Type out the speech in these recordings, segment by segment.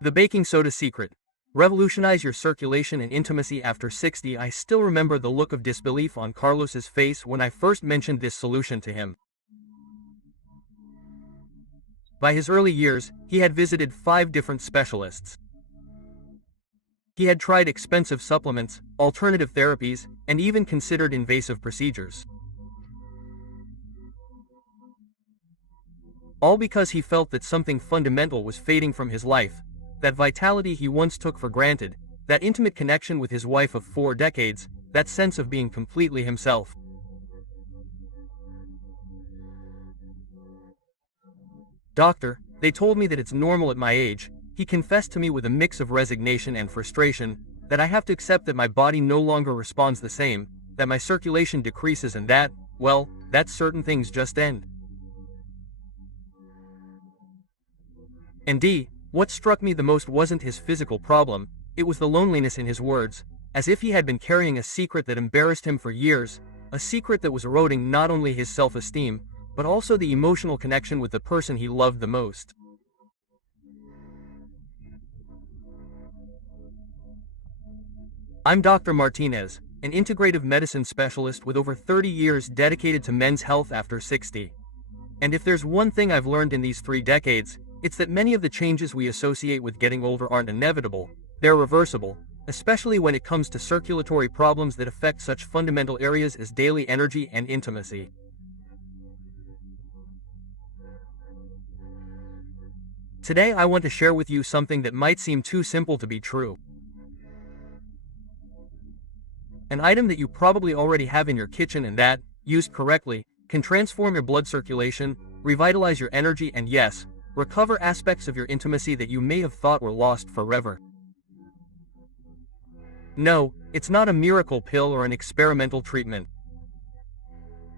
The baking soda secret. Revolutionize your circulation and intimacy after 60. I still remember the look of disbelief on Carlos's face when I first mentioned this solution to him. By his early years, he had visited 5 different specialists. He had tried expensive supplements, alternative therapies, and even considered invasive procedures. All because he felt that something fundamental was fading from his life, that vitality he once took for granted, that intimate connection with his wife of 4 decades, that sense of being completely himself. "Doctor, they told me that it's normal at my age," he confessed to me with a mix of resignation and frustration, "that I have to accept that my body no longer responds the same, that my circulation decreases and that, well, that certain things just end." And what struck me the most wasn't his physical problem, it was the loneliness in his words, as if he had been carrying a secret that embarrassed him for years, a secret that was eroding not only his self-esteem, but also the emotional connection with the person he loved the most. I'm Dr. Martinez, an integrative medicine specialist with over 30 years dedicated to men's health after 60. And if there's one thing I've learned in these 3 decades, it's that many of the changes we associate with getting older aren't inevitable, they're reversible, especially when it comes to circulatory problems that affect such fundamental areas as daily energy and intimacy. Today I want to share with you something that might seem too simple to be true. An item that you probably already have in your kitchen and that, used correctly, can transform your blood circulation, revitalize your energy and yes, recover aspects of your intimacy that you may have thought were lost forever. No, it's not a miracle pill or an experimental treatment.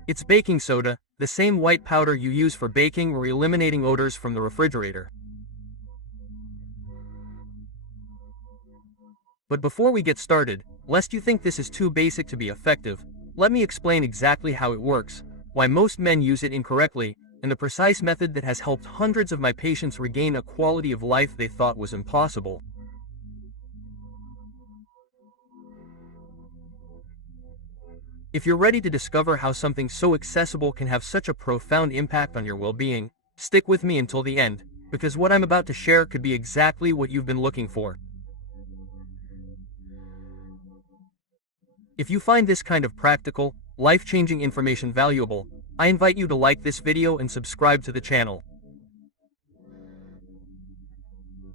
It's baking soda, the same white powder you use for baking or eliminating odors from the refrigerator. But before we get started, lest you think this is too basic to be effective, let me explain exactly how it works, why most men use it incorrectly, and the precise method that has helped hundreds of my patients regain a quality of life they thought was impossible. If you're ready to discover how something so accessible can have such a profound impact on your well-being, stick with me until the end, because what I'm about to share could be exactly what you've been looking for. If you find this kind of practical, life-changing information valuable, I invite you to like this video and subscribe to the channel.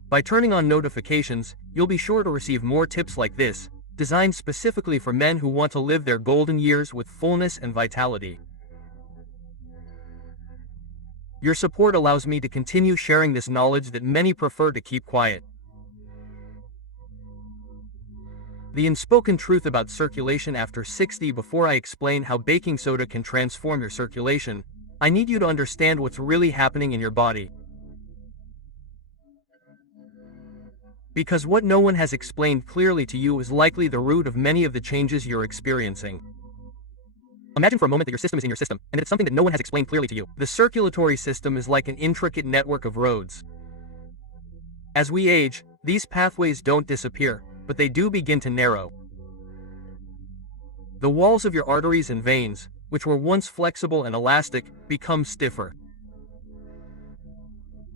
By turning on notifications, you'll be sure to receive more tips like this, designed specifically for men who want to live their golden years with fullness and vitality. Your support allows me to continue sharing this knowledge that many prefer to keep quiet. The unspoken truth about circulation after 60. Before I explain how baking soda can transform your circulation, I need you to understand what's really happening in your body. Because what no one has explained clearly to you is likely the root of many of the changes you're experiencing. Imagine for a moment that your system is in your system, and that it's something that no one has explained clearly to you. The circulatory system is like an intricate network of roads. As we age, these pathways don't disappear, but they do begin to narrow. The walls of your arteries and veins, which were once flexible and elastic, become stiffer.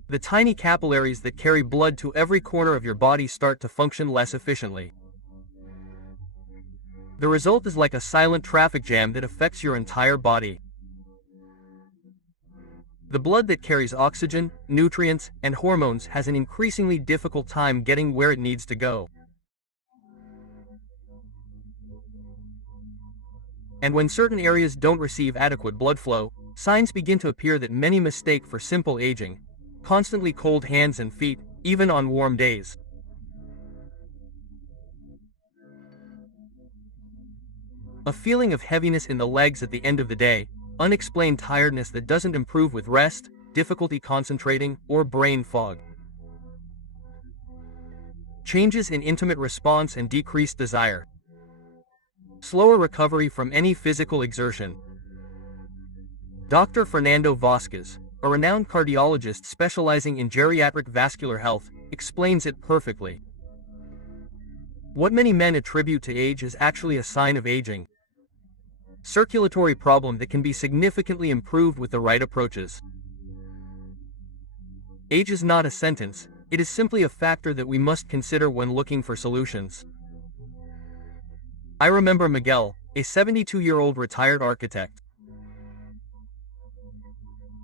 The tiny capillaries that carry blood to every corner of your body start to function less efficiently. The result is like a silent traffic jam that affects your entire body. The blood that carries oxygen, nutrients, and hormones has an increasingly difficult time getting where it needs to go. And when certain areas don't receive adequate blood flow, signs begin to appear that many mistake for simple aging. Constantly cold hands and feet, even on warm days. A feeling of heaviness in the legs at the end of the day, unexplained tiredness that doesn't improve with rest, difficulty concentrating, or brain fog. Changes in intimate response and decreased desire. Slower recovery from any physical exertion. Dr. Fernando Vasquez, a renowned cardiologist specializing in geriatric vascular health, explains it perfectly. What many men attribute to age is actually a sign of aging. Circulatory problem that can be significantly improved with the right approaches. Age is not a sentence, it is simply a factor that we must consider when looking for solutions. I remember Miguel, a 72-year-old retired architect.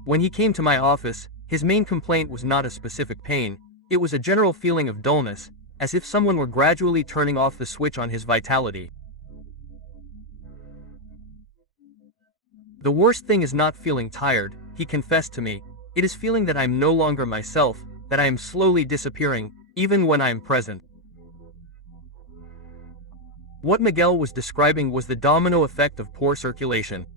When he came to my office, his main complaint was not a specific pain, it was a general feeling of dullness, as if someone were gradually turning off the switch on his vitality. The worst thing is not feeling tired, he confessed to me, it is feeling that I am no longer myself, that I am slowly disappearing, even when I am present. What Miguel was describing was the domino effect of poor circulation.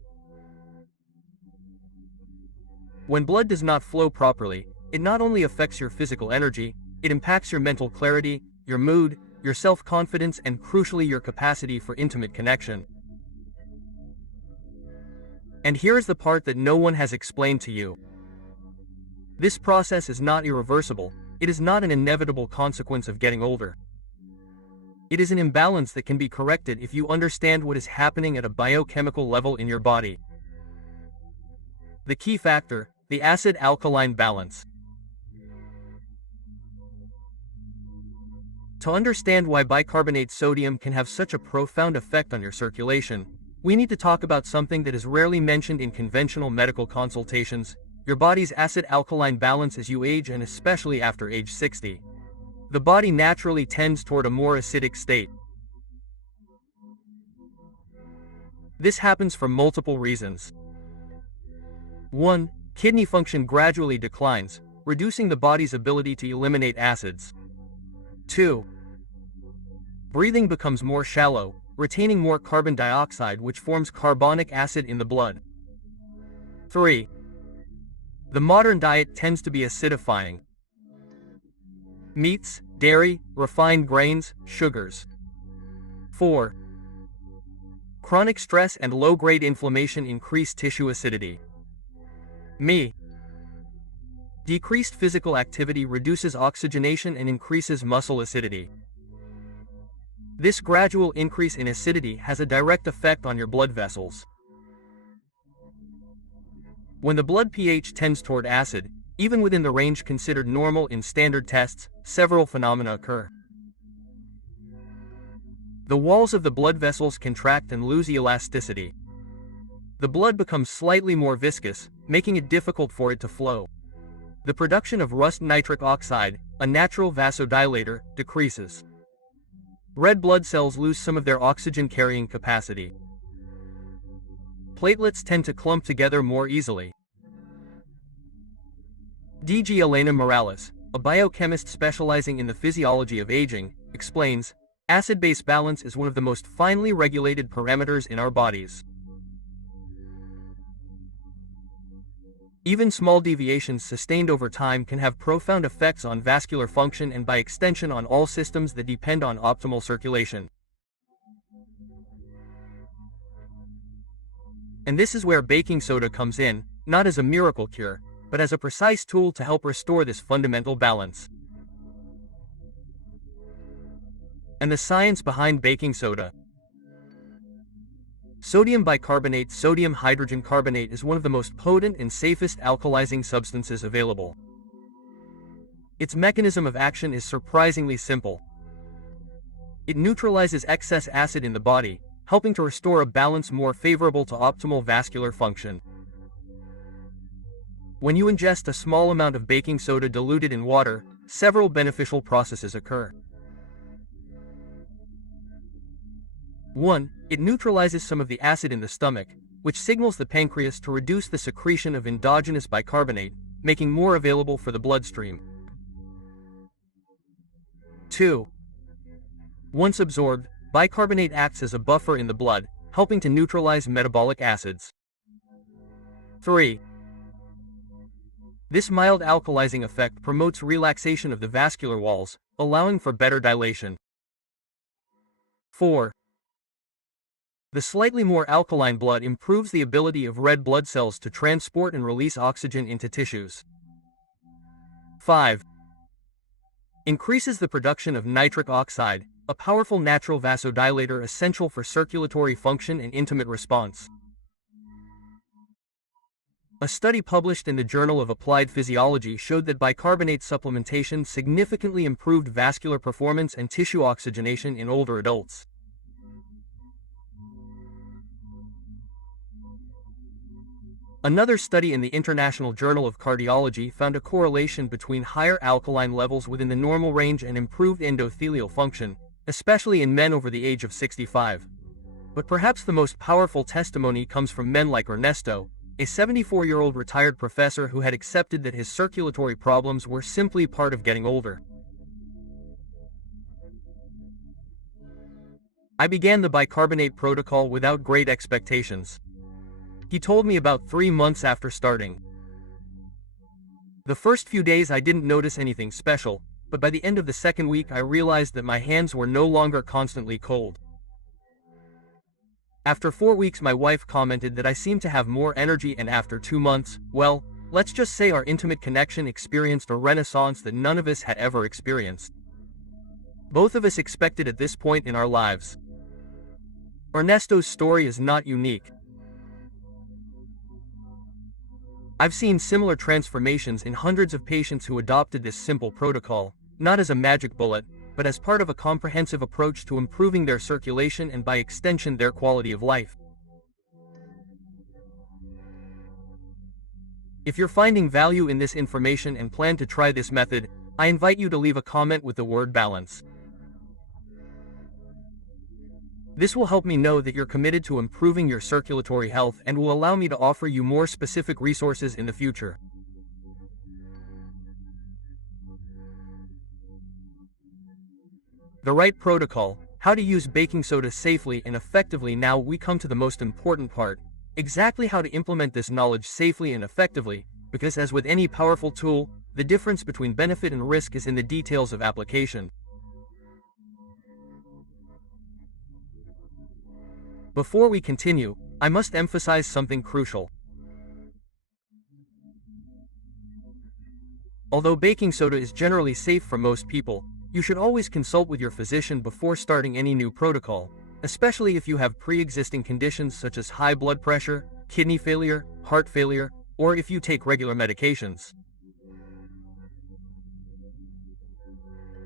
When blood does not flow properly, it not only affects your physical energy, it impacts your mental clarity, your mood, your self-confidence, and crucially your capacity for intimate connection. And here is the part that no one has explained to you. This process is not irreversible, it is not an inevitable consequence of getting older. It is an imbalance that can be corrected if you understand what is happening at a biochemical level in your body. The key factor, the acid-alkaline balance. To understand why bicarbonate sodium can have such a profound effect on your circulation, we need to talk about something that is rarely mentioned in conventional medical consultations, your body's acid-alkaline balance as you age and especially after age 60. The body naturally tends toward a more acidic state. This happens for multiple reasons. 1. Kidney function gradually declines, reducing the body's ability to eliminate acids. 2. Breathing becomes more shallow, retaining more carbon dioxide which forms carbonic acid in the blood. 3. The modern diet tends to be acidifying. Meats, dairy, refined grains, sugars. 4. Chronic stress and low-grade inflammation increase tissue acidity. Decreased physical activity reduces oxygenation and increases muscle acidity. This gradual increase in acidity has a direct effect on your blood vessels. When the blood pH tends toward acid, even within the range considered normal in standard tests, several phenomena occur. The walls of the blood vessels contract and lose elasticity. The blood becomes slightly more viscous, making it difficult for it to flow. The production of rust nitric oxide, a natural vasodilator, decreases. Red blood cells lose some of their oxygen-carrying capacity. Platelets tend to clump together more easily. D.G. Elena Morales, a biochemist specializing in the physiology of aging, explains, acid-base balance is one of the most finely regulated parameters in our bodies. Even small deviations sustained over time can have profound effects on vascular function and by extension on all systems that depend on optimal circulation. And this is where baking soda comes in, not as a miracle cure, but as a precise tool to help restore this fundamental balance. And the science behind baking soda. Sodium bicarbonate, sodium hydrogen carbonate is one of the most potent and safest alkalizing substances available. Its mechanism of action is surprisingly simple. It neutralizes excess acid in the body, helping to restore a balance more favorable to optimal vascular function. When you ingest a small amount of baking soda diluted in water, several beneficial processes occur. 1. It neutralizes some of the acid in the stomach, which signals the pancreas to reduce the secretion of endogenous bicarbonate, making more available for the bloodstream. 2. Once absorbed, bicarbonate acts as a buffer in the blood, helping to neutralize metabolic acids. 3. This mild alkalizing effect promotes relaxation of the vascular walls, allowing for better dilation. 4. The slightly more alkaline blood improves the ability of red blood cells to transport and release oxygen into tissues. 5. Increases the production of nitric oxide, a powerful natural vasodilator essential for circulatory function and intimate response. A study published in the Journal of Applied Physiology showed that bicarbonate supplementation significantly improved vascular performance and tissue oxygenation in older adults. Another study in the International Journal of Cardiology found a correlation between higher alkaline levels within the normal range and improved endothelial function, especially in men over the age of 65. But perhaps the most powerful testimony comes from men like Ernesto, a 74-year-old retired professor who had accepted that his circulatory problems were simply part of getting older. I began the bicarbonate protocol without great expectations. He told me about 3 months after starting. The first few days I didn't notice anything special, but by the end of the second week I realized that my hands were no longer constantly cold. After 4 weeks my wife commented that I seemed to have more energy, and after 2 months, well, let's just say our intimate connection experienced a renaissance that none of us had ever experienced. Both of us expected at this point in our lives. Ernesto's story is not unique. I've seen similar transformations in hundreds of patients who adopted this simple protocol, not as a magic bullet, but as part of a comprehensive approach to improving their circulation and by extension their quality of life. If you're finding value in this information and plan to try this method, I invite you to leave a comment with the word balance. This will help me know that you're committed to improving your circulatory health and will allow me to offer you more specific resources in the future. The right protocol, how to use baking soda safely and effectively. Now we come to the most important part, exactly how to implement this knowledge safely and effectively, because as with any powerful tool, the difference between benefit and risk is in the details of application. Before we continue, I must emphasize something crucial. Although baking soda is generally safe for most people, you should always consult with your physician before starting any new protocol, especially if you have pre-existing conditions such as high blood pressure, kidney failure, heart failure, or if you take regular medications.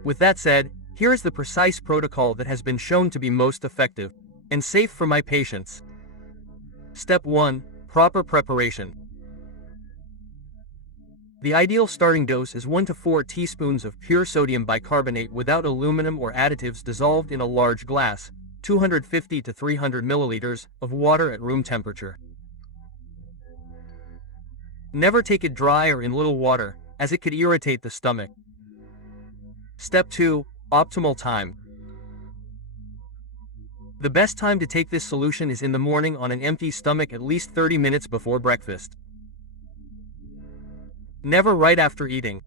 With that said, here is the precise protocol that has been shown to be most effective and safe for my patients. Step 1. Proper preparation. The ideal starting dose is 1 to 4 teaspoons of pure sodium bicarbonate without aluminum or additives dissolved in a large glass, 250 to 300 milliliters, of water at room temperature. Never take it dry or in little water, as it could irritate the stomach. Step 2. Optimal time. The best time to take this solution is in the morning on an empty stomach, at least 30 minutes before breakfast. Never right after eating.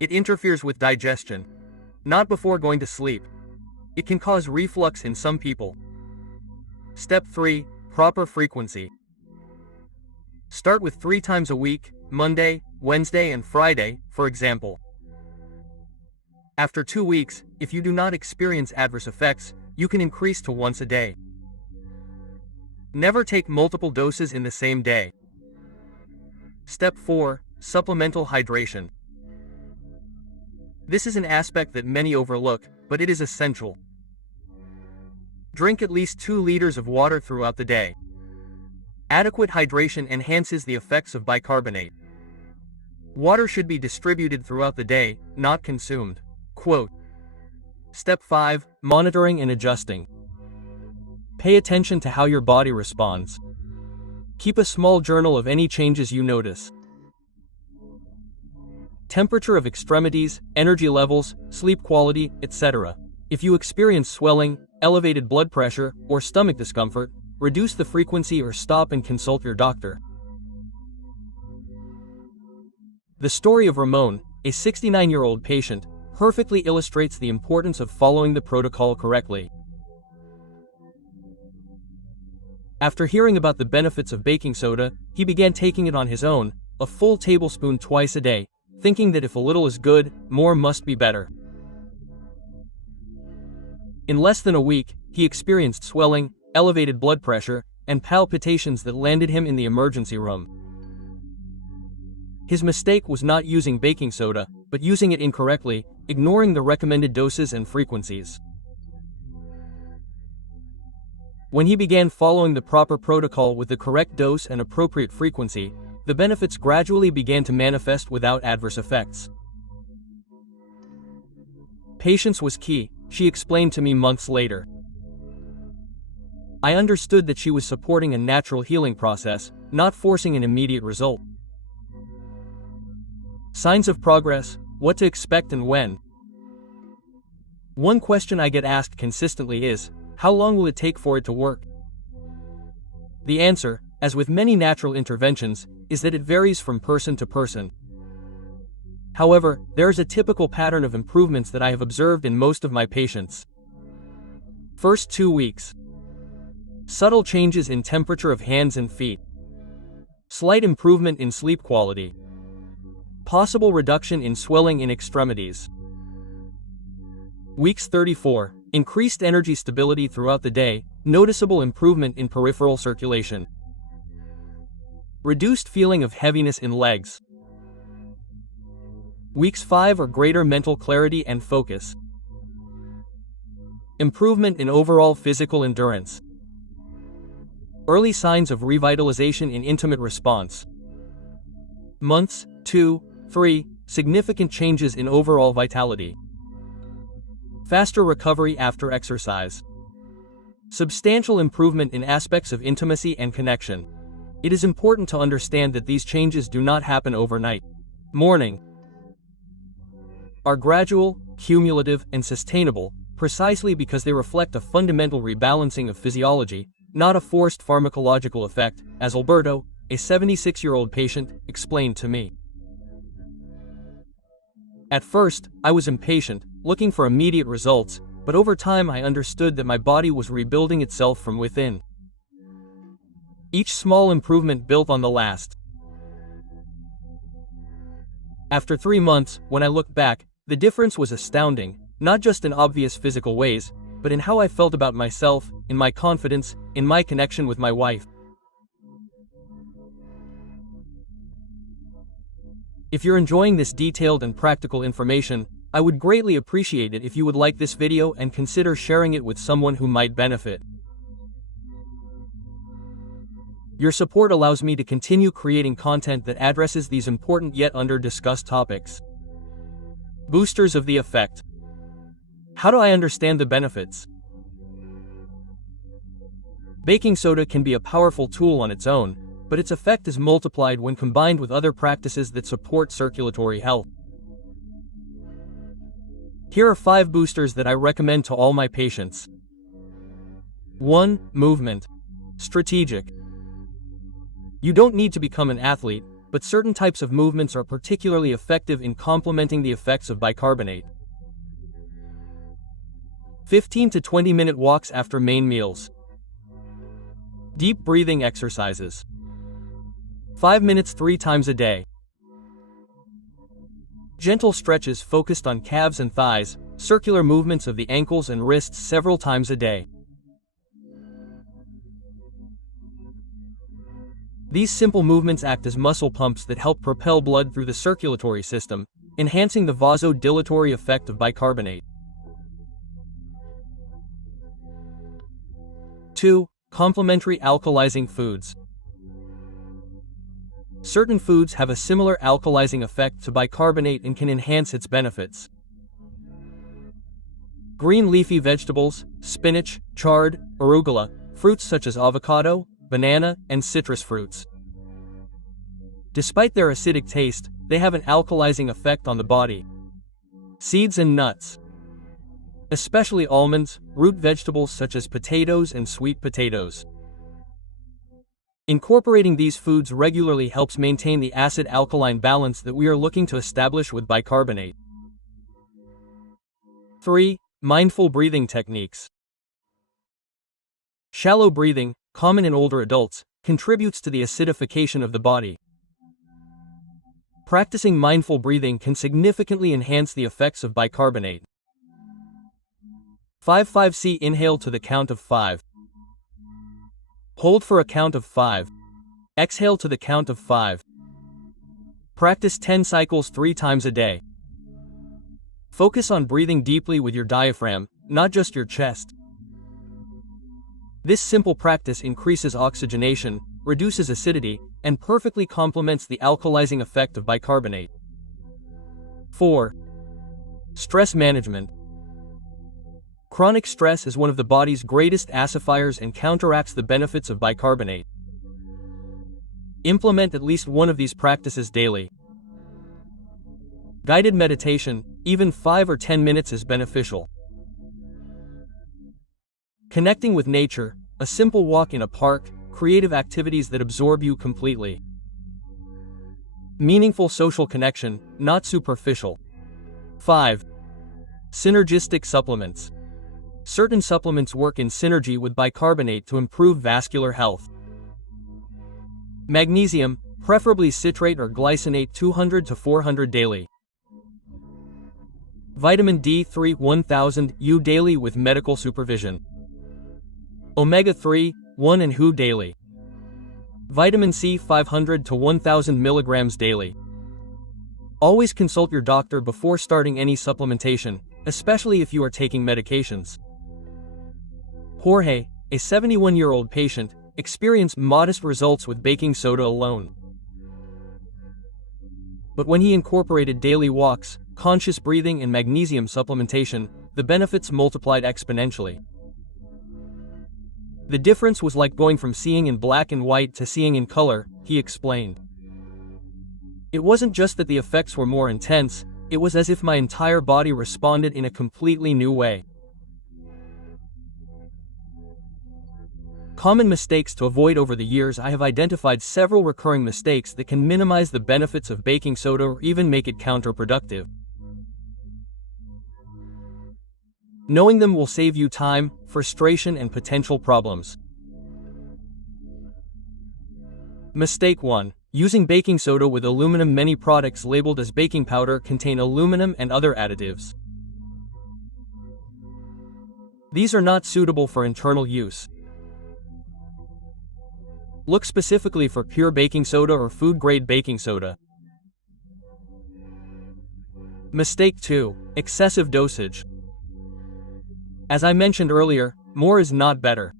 It interferes with digestion. Not before going to sleep. It can cause reflux in some people. Step 3. Proper frequency. Start with 3 times a week, Monday, Wednesday and Friday, for example. After 2 weeks, if you do not experience adverse effects, you can increase to once a day. Never take multiple doses in the same day. Step 4. Supplemental hydration. This is an aspect that many overlook, but it is essential. Drink at least 2 liters of water throughout the day. Adequate hydration enhances the effects of bicarbonate. Water should be distributed throughout the day, not consumed. Quote. Step 5. Monitoring and adjusting. Pay attention to how your body responds. Keep a small journal of any changes you notice. Temperature of extremities, energy levels, sleep quality, etc. If you experience swelling, elevated blood pressure, or stomach discomfort, reduce the frequency or stop and consult your doctor. The story of Ramon, a 69-year-old patient, perfectly illustrates the importance of following the protocol correctly. After hearing about the benefits of baking soda, he began taking it on his own, a full tablespoon twice a day, thinking that if a little is good, more must be better. In less than a week, he experienced swelling, elevated blood pressure, and palpitations that landed him in the emergency room. His mistake was not using baking soda, but using it incorrectly, ignoring the recommended doses and frequencies. When he began following the proper protocol with the correct dose and appropriate frequency, the benefits gradually began to manifest without adverse effects. Patience was key, she explained to me months later. I understood that she was supporting a natural healing process, not forcing an immediate result. Signs of progress, what to expect and when. One question I get asked consistently is, how long will it take for it to work? The answer, as with many natural interventions, is that it varies from person to person. However, there is a typical pattern of improvements that I have observed in most of my patients. First 2 weeks. Subtle changes in temperature of hands and feet. Slight improvement in sleep quality. Possible reduction in swelling in extremities. Weeks 34. Increased energy stability throughout the day, noticeable improvement in peripheral circulation. Reduced feeling of heaviness in legs. Weeks 5 or greater mental clarity and focus. Improvement in overall physical endurance. Early signs of revitalization in intimate response. Months 2, 3, significant changes in overall vitality. Faster recovery after exercise. Substantial improvement in aspects of intimacy and connection. It is important to understand that these changes do not happen overnight. Morning are gradual, cumulative, and sustainable, precisely because they reflect a fundamental rebalancing of physiology, not a forced pharmacological effect, as Alberto, a 76-year-old patient, explained to me. At first, I was impatient, looking for immediate results, but over time I understood that my body was rebuilding itself from within. Each small improvement built on the last. After 3 months, when I looked back, the difference was astounding, not just in obvious physical ways, but in how I felt about myself, in my confidence, in my connection with my wife. If you're enjoying this detailed and practical information, I would greatly appreciate it if you would like this video and consider sharing it with someone who might benefit. Your support allows me to continue creating content that addresses these important yet under-discussed topics. Boosters of the effect. How do I understand the benefits? Baking soda can be a powerful tool on its own, but its effect is multiplied when combined with other practices that support circulatory health. Here are 5 boosters that I recommend to all my patients. 1. Movement. Strategic. You don't need to become an athlete, but certain types of movements are particularly effective in complementing the effects of bicarbonate. 15 to 20-minute walks after main meals. Deep breathing exercises. 5 minutes 3 times a day. Gentle stretches focused on calves and thighs, circular movements of the ankles and wrists several times a day. These simple movements act as muscle pumps that help propel blood through the circulatory system, enhancing the vasodilatory effect of bicarbonate. 2. Complementary alkalizing foods. Certain foods have a similar alkalizing effect to bicarbonate and can enhance its benefits. Green leafy vegetables, spinach, chard, arugula, fruits such as avocado, banana, and citrus fruits. Despite their acidic taste, they have an alkalizing effect on the body. Seeds and nuts. Especially almonds, root vegetables such as potatoes and sweet potatoes. Incorporating these foods regularly helps maintain the acid-alkaline balance that we are looking to establish with bicarbonate. 3. Mindful breathing techniques. Shallow breathing, common in older adults, contributes to the acidification of the body. Practicing mindful breathing can significantly enhance the effects of bicarbonate. 5-5C. Inhale to the count of 5. Hold for a count of 5. Exhale to the count of 5. Practice 10 cycles 3 times a day. Focus on breathing deeply with your diaphragm, not just your chest. This simple practice increases oxygenation, reduces acidity, and perfectly complements the alkalizing effect of bicarbonate. 4. Stress management. Chronic stress is one of the body's greatest acidifiers and counteracts the benefits of bicarbonate. Implement at least one of these practices daily. Guided meditation, even 5 or 10 minutes, is beneficial. Connecting with nature, a simple walk in a park, creative activities that absorb you completely. Meaningful social connection, not superficial. 5. Synergistic supplements. Certain supplements work in synergy with bicarbonate to improve vascular health. Magnesium, preferably citrate or glycinate 200 to 400 daily. Vitamin D3 1000 U daily with medical supervision. Omega-3, 1 and WHO daily. Vitamin C 500 to 1000 milligrams daily. Always consult your doctor before starting any supplementation, especially if you are taking medications. Jorge, a 71-year-old patient, experienced modest results with baking soda alone. But when he incorporated daily walks, conscious breathing, and magnesium supplementation, the benefits multiplied exponentially. The difference was like going from seeing in black and white to seeing in color, he explained. It wasn't just that the effects were more intense, it was as if my entire body responded in a completely new way. Common mistakes to avoid. Over the years, I have identified several recurring mistakes that can minimize the benefits of baking soda or even make it counterproductive. Knowing them will save you time, frustration, and potential problems. Mistake 1. Using baking soda with aluminum. Many products labeled as baking powder contain aluminum and other additives. These are not suitable for internal use. Look specifically for pure baking soda or food-grade baking soda. Mistake 2. Excessive dosage. As I mentioned earlier, more is not better.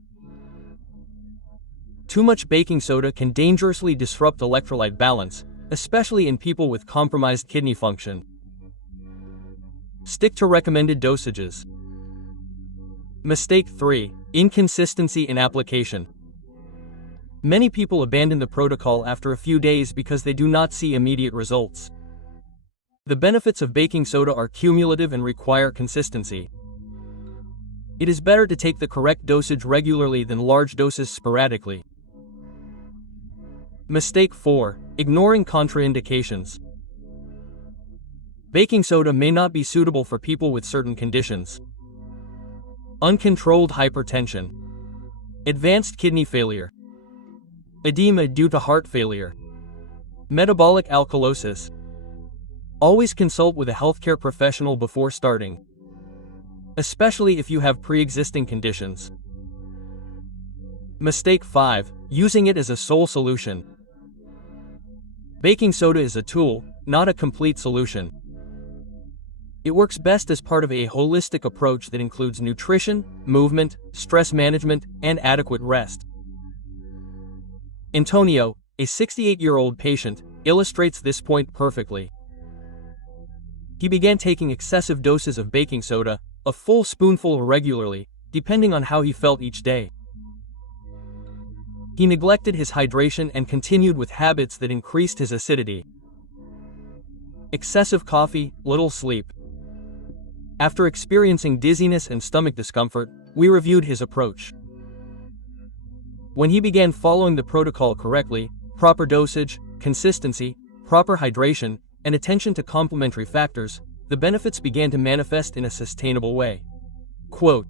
Too much baking soda can dangerously disrupt electrolyte balance, especially in people with compromised kidney function. Stick to recommended dosages. Mistake 3. Inconsistency in application. Many people abandon the protocol after a few days because they do not see immediate results. The benefits of baking soda are cumulative and require consistency. It is better to take the correct dosage regularly than large doses sporadically. Mistake 4. Ignoring contraindications. Baking soda may not be suitable for people with certain conditions. Uncontrolled hypertension. Advanced kidney failure. Edema due to heart failure. Metabolic alkalosis. Always consult with a healthcare professional before starting, especially if you have pre-existing conditions. Mistake 5. Using it as a sole solution. Baking soda is a tool, not a complete solution. It works best as part of a holistic approach that includes nutrition, movement, stress management, and adequate rest. Antonio, a 68-year-old patient, illustrates this point perfectly. He began taking excessive doses of baking soda, a full spoonful regularly, depending on how he felt each day. He neglected his hydration and continued with habits that increased his acidity. Excessive coffee, little sleep. After experiencing dizziness and stomach discomfort, we reviewed his approach. When he began following the protocol correctly, proper dosage, consistency, proper hydration, and attention to complementary factors, the benefits began to manifest in a sustainable way. Quote,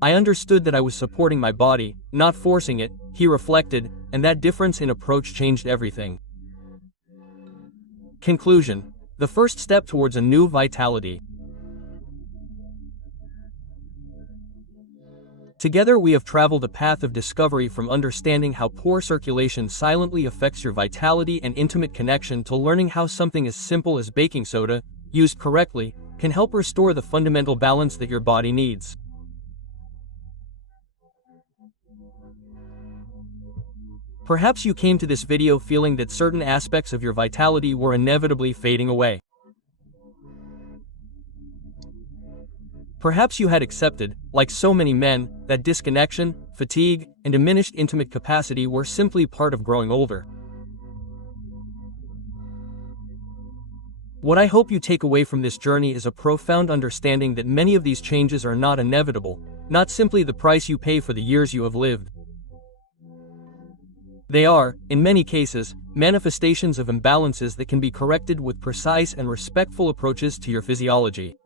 I understood that I was supporting my body, not forcing it, he reflected, and that difference in approach changed everything. Conclusion. The first step towards a new vitality. Together we have traveled a path of discovery from understanding how poor circulation silently affects your vitality and intimate connection to learning how something as simple as baking soda, used correctly, can help restore the fundamental balance that your body needs. Perhaps you came to this video feeling that certain aspects of your vitality were inevitably fading away. Perhaps you had accepted, like so many men, that disconnection, fatigue, and diminished intimate capacity were simply part of growing older. What I hope you take away from this journey is a profound understanding that many of these changes are not inevitable, not simply the price you pay for the years you have lived. They are, in many cases, manifestations of imbalances that can be corrected with precise and respectful approaches to your physiology.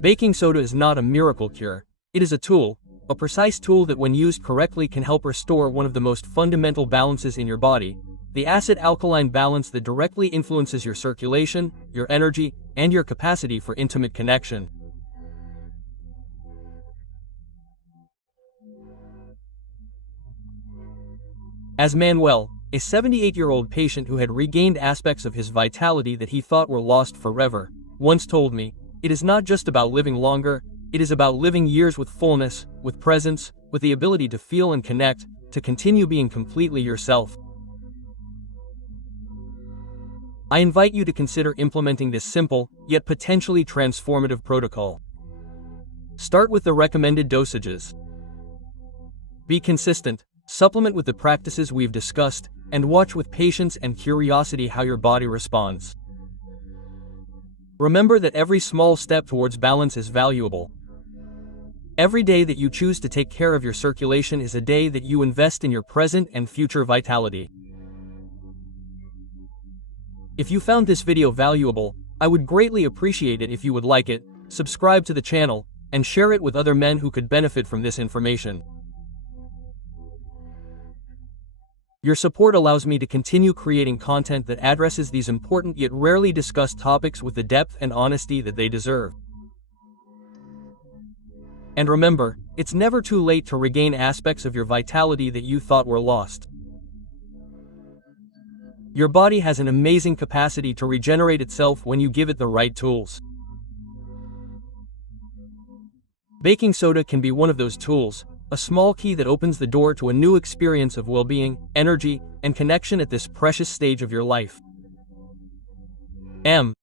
Baking soda is not a miracle cure. It is a tool, a precise tool that when used correctly can help restore one of the most fundamental balances in your body, the acid-alkaline balance that directly influences your circulation, your energy, and your capacity for intimate connection. As Manuel, a 78-year-old patient who had regained aspects of his vitality that he thought were lost forever, once told me, "It is not just about living longer, it is about living years with fullness, with presence, with the ability to feel and connect, to continue being completely yourself." I invite you to consider implementing this simple, yet potentially transformative protocol. Start with the recommended dosages. Be consistent, supplement with the practices we've discussed, and watch with patience and curiosity how your body responds. Remember that every small step towards balance is valuable. Every day that you choose to take care of your circulation is a day that you invest in your present and future vitality. If you found this video valuable, I would greatly appreciate it if you would like it, subscribe to the channel, and share it with other men who could benefit from this information. Your support allows me to continue creating content that addresses these important yet rarely discussed topics with the depth and honesty that they deserve. And remember, it's never too late to regain aspects of your vitality that you thought were lost. Your body has an amazing capacity to regenerate itself when you give it the right tools. Baking soda can be one of those tools, a small key that opens the door to a new experience of well-being, energy, and connection at this precious stage of your life.